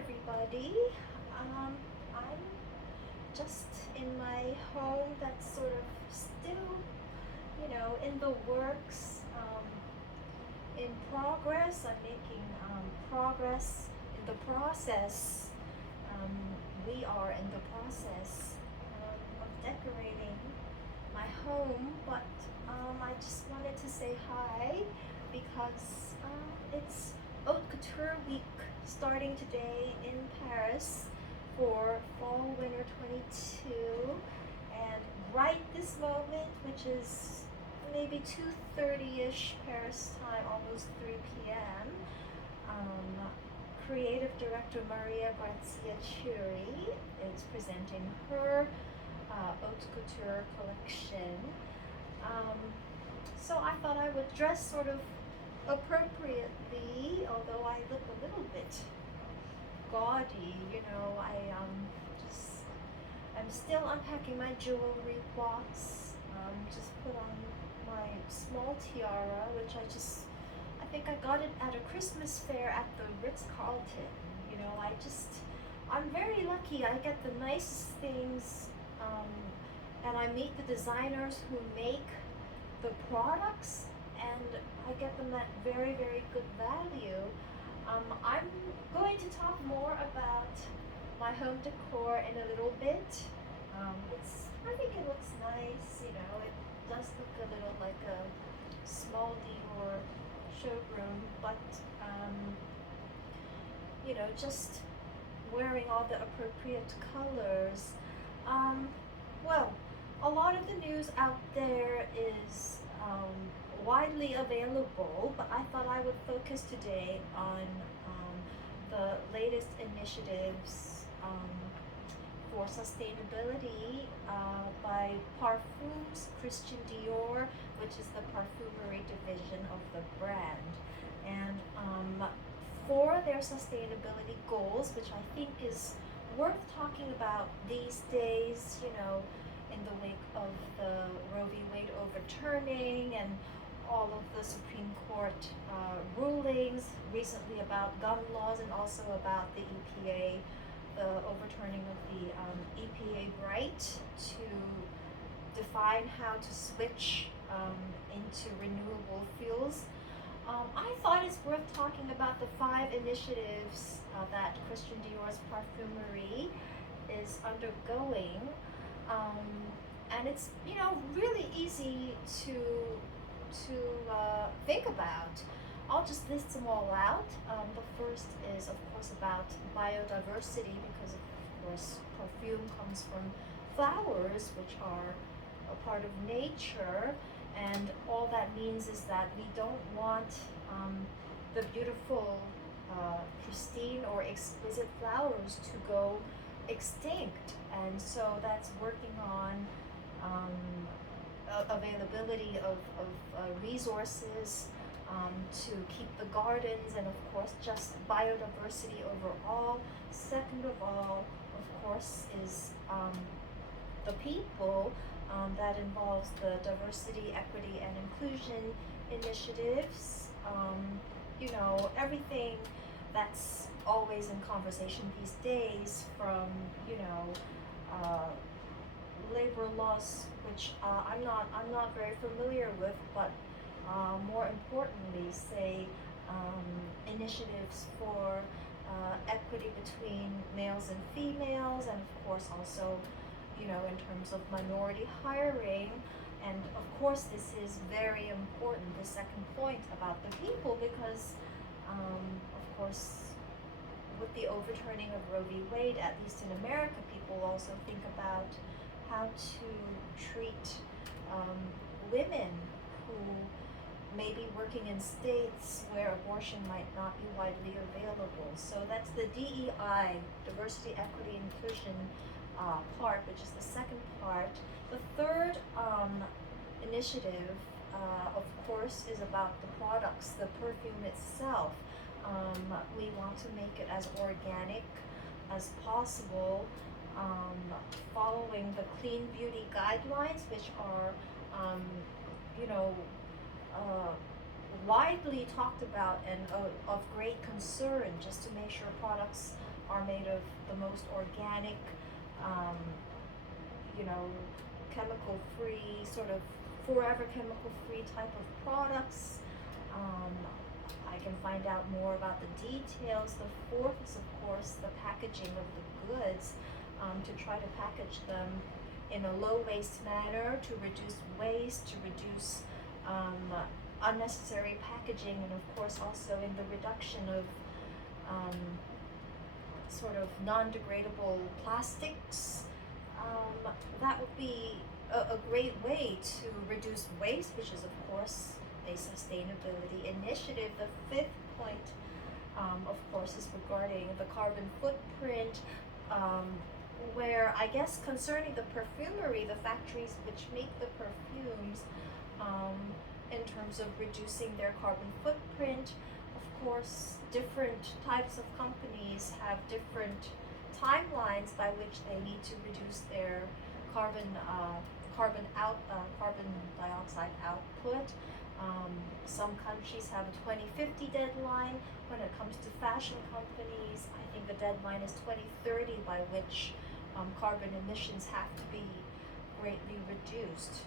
everybody. I'm just in my home that's sort of still, in the works, in progress. I'm making progress in the process. We are in the process of decorating my home, but I just wanted to say hi because it's Haute Couture Week starting today in Paris for Fall Winter 22, and right this moment, which is maybe 2:30ish Paris time, almost 3 p.m., creative director Maria Grazia Chiuri is presenting her haute couture collection. Um, so I thought I would dress sort of appropriately, although I look a little bit gaudy. Just I'm still unpacking my jewelry box. Just put on my small tiara, which I think I got it at a Christmas fair at the Ritz-Carlton. I'm very lucky. I get the nicest things, and I meet the designers who make the products, and I get them at very, very good value. I'm going to talk more about my home decor in a little bit. I think it looks nice. It does look a little like a small Dior showroom, but just wearing all the appropriate colors. Well, a lot of the news out there is widely available, but I thought I would focus today on the latest initiatives for sustainability by Parfums Christian Dior, which is the perfumery division of the brand. And for their sustainability goals, which I think is worth talking about these days, in the wake of the Roe v. Wade overturning and all of the Supreme Court rulings recently about gun laws, and also about the EPA, the overturning of the EPA right to define how to switch into renewable fuels. I thought it's worth talking about the 5 initiatives that Christian Dior's Parfumerie is undergoing. And it's really easy to think about. I'll just list them all out. The first is, of course, about biodiversity, because of course perfume comes from flowers, which are a part of nature, and all that means is that we don't want the beautiful, pristine or exquisite flowers to go extinct. And so that's working on availability of resources to keep the gardens, and of course just biodiversity overall. Second of all, of course, is the people. That involves the diversity, equity, and inclusion initiatives. Everything that's always in conversation these days, from labor laws, which I'm not very familiar with, but more importantly, say initiatives for equity between males and females, and of course also in terms of minority hiring. And of course this is very important, the second point about the people, because of course with the overturning of Roe v. Wade, at least in America, people also think about how to treat women who may be working in states where abortion might not be widely available. So that's the DEI, diversity, equity, inclusion part, which is the second part. The third initiative, of course, is about the products, the perfume itself. We want to make it as organic as possible, following the clean beauty guidelines, which are, widely talked about and of great concern, just to make sure products are made of the most organic, um, you know, chemical free, sort of forever chemical free type of products. Um, I can find out more about the details. The fourth is, of course, the packaging of the goods, to try to package them in a low waste manner, to reduce waste, to reduce unnecessary packaging, and of course also in the reduction of um, sort of non-degradable plastics. That would be a great way to reduce waste, which is of course a sustainability initiative. The fifth point, of course, is regarding the carbon footprint, um, where I guess concerning the perfumery, the factories which make the perfumes, um, in terms of reducing their carbon footprint. Of course, different types of companies have different timelines by which they need to reduce their carbon carbon dioxide output. Some countries have a 2050 deadline. When it comes to fashion companies, I think the deadline is 2030, by which carbon emissions have to be greatly reduced.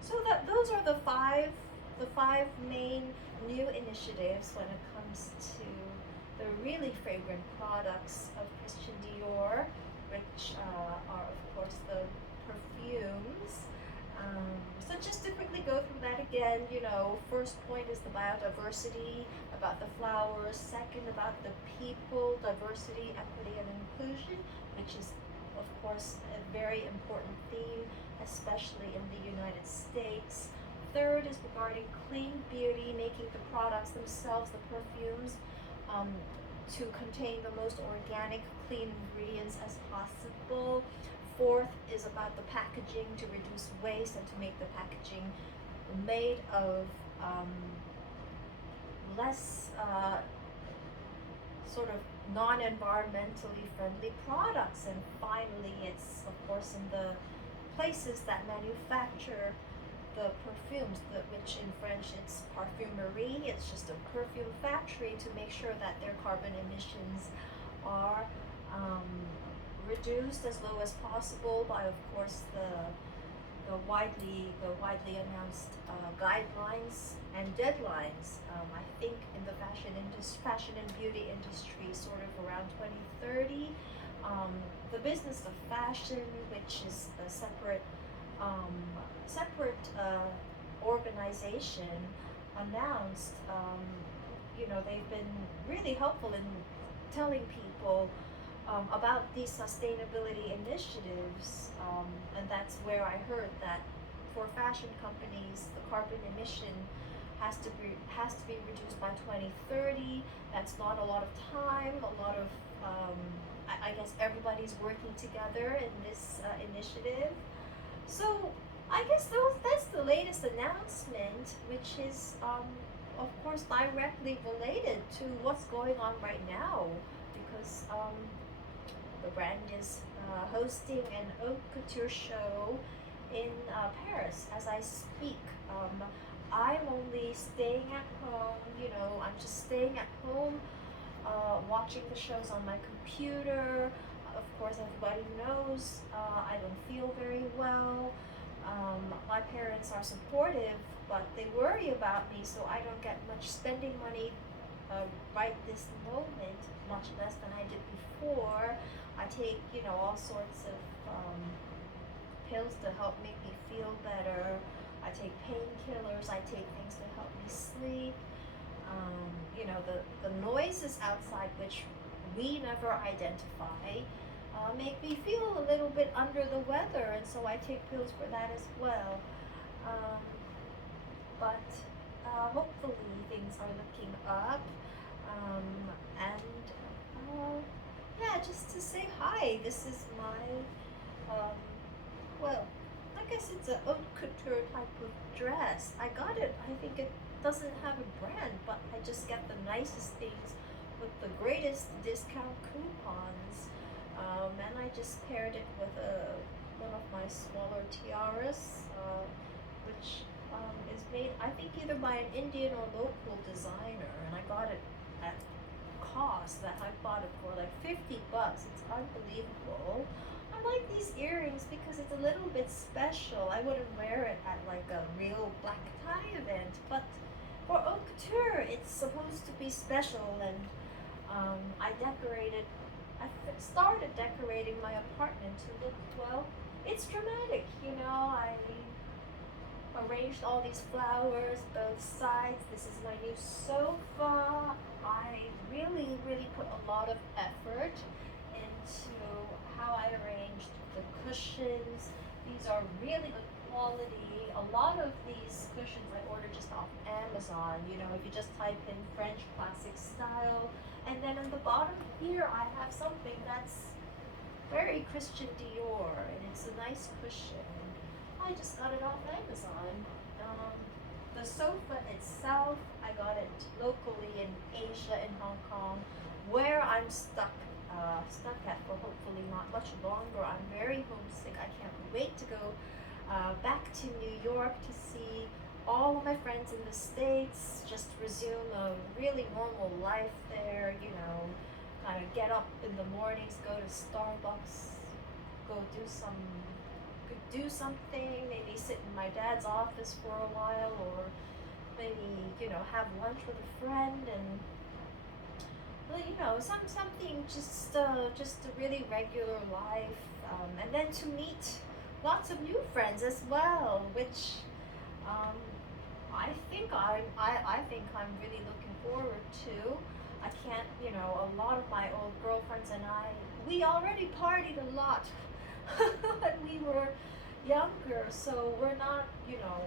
So that those are the five main new initiatives when it comes to the really fragrant products of Christian Dior, which are of course the perfumes. So just to quickly go through that again, first point is the biodiversity, about the flowers. Second, about the people, diversity, equity, and inclusion, which is of course a very important theme, especially in the United States. Third is regarding clean beauty, making the products themselves, the perfumes, to contain the most organic, clean ingredients as possible. Fourth is about the packaging, to reduce waste and to make the packaging made of less sort of non-environmentally friendly products. And finally, it's of course in the places that manufacture the perfumes, which in French it's parfumerie. It's just a perfume factory, to make sure that their carbon emissions are reduced as low as possible by, of course, the widely announced guidelines and deadlines. I think in the fashion and beauty industry, sort of around 2030. The business of fashion, which is a separate organization, announced, they've been really helpful in telling people about these sustainability initiatives, and that's where I heard that for fashion companies, the carbon emission has to be reduced by 2030. That's not a lot of time. A lot of I guess everybody's working together in this initiative. So I guess that's the latest announcement, which is of course directly related to what's going on right now, because the brand is hosting an haute couture show in Paris as I speak. I'm only staying at home, I'm just staying at home, watching the shows on my computer. Of course, everybody knows I don't feel very well. My parents are supportive, but they worry about me, so I don't get much spending money right this moment, much less than I did before. I take, all sorts of pills to help make me feel better. I take painkillers. I take things to help me sleep. The noises outside, which we never identify, make me feel a little bit under the weather, and so I take pills for that as well. But hopefully things are looking up. And yeah, just to say hi. This is my well, I guess it's a haute couture type of dress. I got it. I think it doesn't have a brand, but I just get the nicest things with the greatest discount coupons. And I just paired it with one of my smaller tiaras, which is made, I think, either by an Indian or local designer, and I got it at cost that I bought it for, like $50. It's unbelievable. I like these earrings because it's a little bit special. I wouldn't wear it at like a real black tie event, but for haute couture, it's supposed to be special. And I decorated. Started decorating my apartment to look well. It's dramatic, you know. I arranged all these flowers both sides. This is my new sofa. I really put a lot of effort into how I arranged the cushions. These are really good quality. A lot of these cushions I ordered just off Amazon. You know, if you just type in French classic style, and then on the bottom here I have something that's very Christian Dior, and it's a nice cushion. I just got it off Amazon. Um, the sofa itself, I got it locally in Asia, in Hong Kong, where I'm stuck at for hopefully not much longer. I'm very homesick. I can't wait to go back to New York to see all of my friends in the States, just resume a really normal life there, you know, kind of get up in the mornings, go to Starbucks, go do something, maybe sit in my dad's office for a while, or maybe, you know, have lunch with a friend, and well, you know, something just a really regular life, and then to meet lots of new friends as well, which um, I think I'm really looking forward to. I can't, you know, a lot of my old girlfriends and I, we already partied a lot when we were younger, so we're not, you know,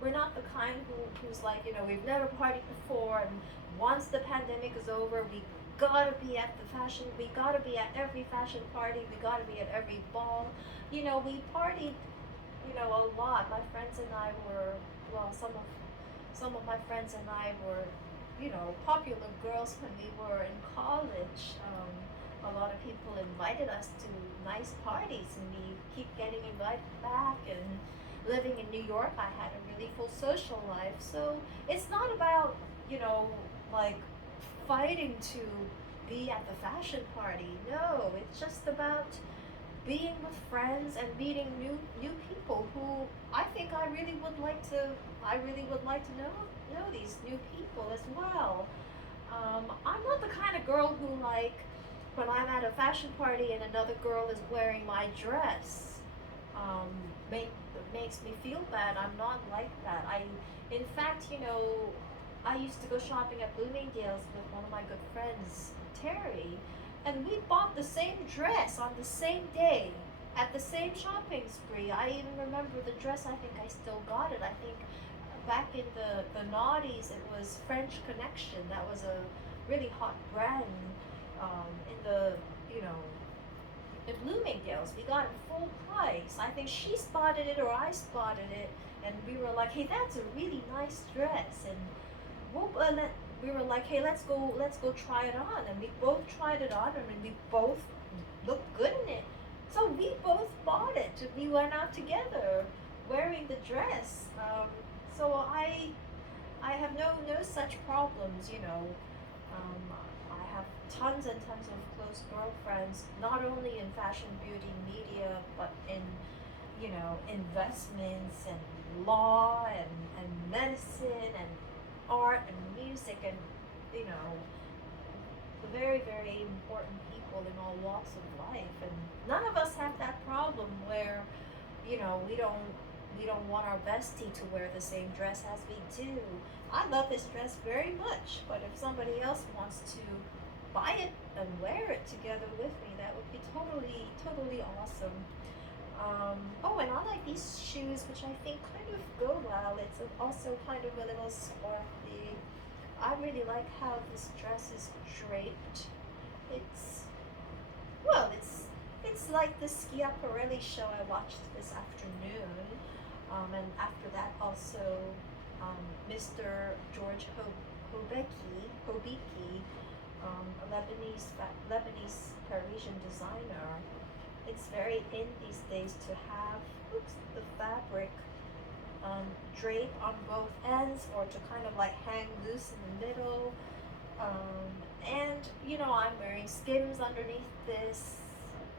we're not the kind who's like, you know, we've never partied before, and once the pandemic is over, we gotta be at we gotta be at every fashion party, we gotta be at every ball. You know, we partied, you know, a lot. My friends and I were, well, some of my friends and I were, you know, popular girls when we were in college. A lot of people invited us to nice parties, and we keep getting invited back. And living in New York, I had a really full social life. So it's not about, you know, like fighting to be at the fashion party. No, it's just about being with friends and meeting new people who I think I really would like to know these new people as well. I'm not the kind of girl who, like, when I'm at a fashion party and another girl is wearing my dress, um, make makes me feel bad. I'm not like that. In fact, you know, I used to go shopping at Bloomingdale's with one of my good friends, Terry, and we bought the same dress on the same day at the same shopping spree. I even remember the dress. I think I still got it. I think back in the noughties, it was French Connection. That was a really hot brand in the, you know, in Bloomingdale's. We got it full price. I think she spotted it or I spotted it, and we were like, "Hey, that's a really nice dress." And we were like, "Hey, let's go try it on." And we both tried it on, and we both looked good in it. So we both bought it. We went out together wearing the dress. So I have no such problems, you know. Um, I have tons and tons of close girlfriends, not only in fashion, beauty, media, but in, you know, investments and law and medicine and art and music, and, you know, the very important people in all walks of life. And none of us have that problem where, you know, we don't want our bestie to wear the same dress as we do. I love this dress very much, but if somebody else wants to buy it and wear it together with me, that would be totally awesome. Oh, and I like these shoes, which I think kind of go well. It's also kind of a little sparkly. I really like how this dress is draped. It's, well, it's like the Schiaparelli show I watched this afternoon, and after that also Mr. George Hobeki, a Lebanese Parisian designer. It's very in these days to have, the fabric drape on both ends, or to kind of like hang loose in the middle. And I'm wearing Skims underneath this.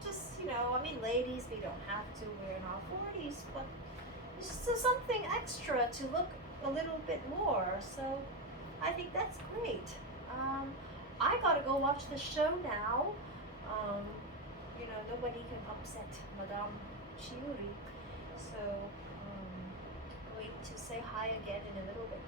Just I mean, ladies, we don't have to. We're in our 40s, but it's just something extra to look a little bit more. So I think that's great. Um, I gotta go watch the show now. Um, nobody can upset Madame Chiuri. So, going to say hi again in a little bit.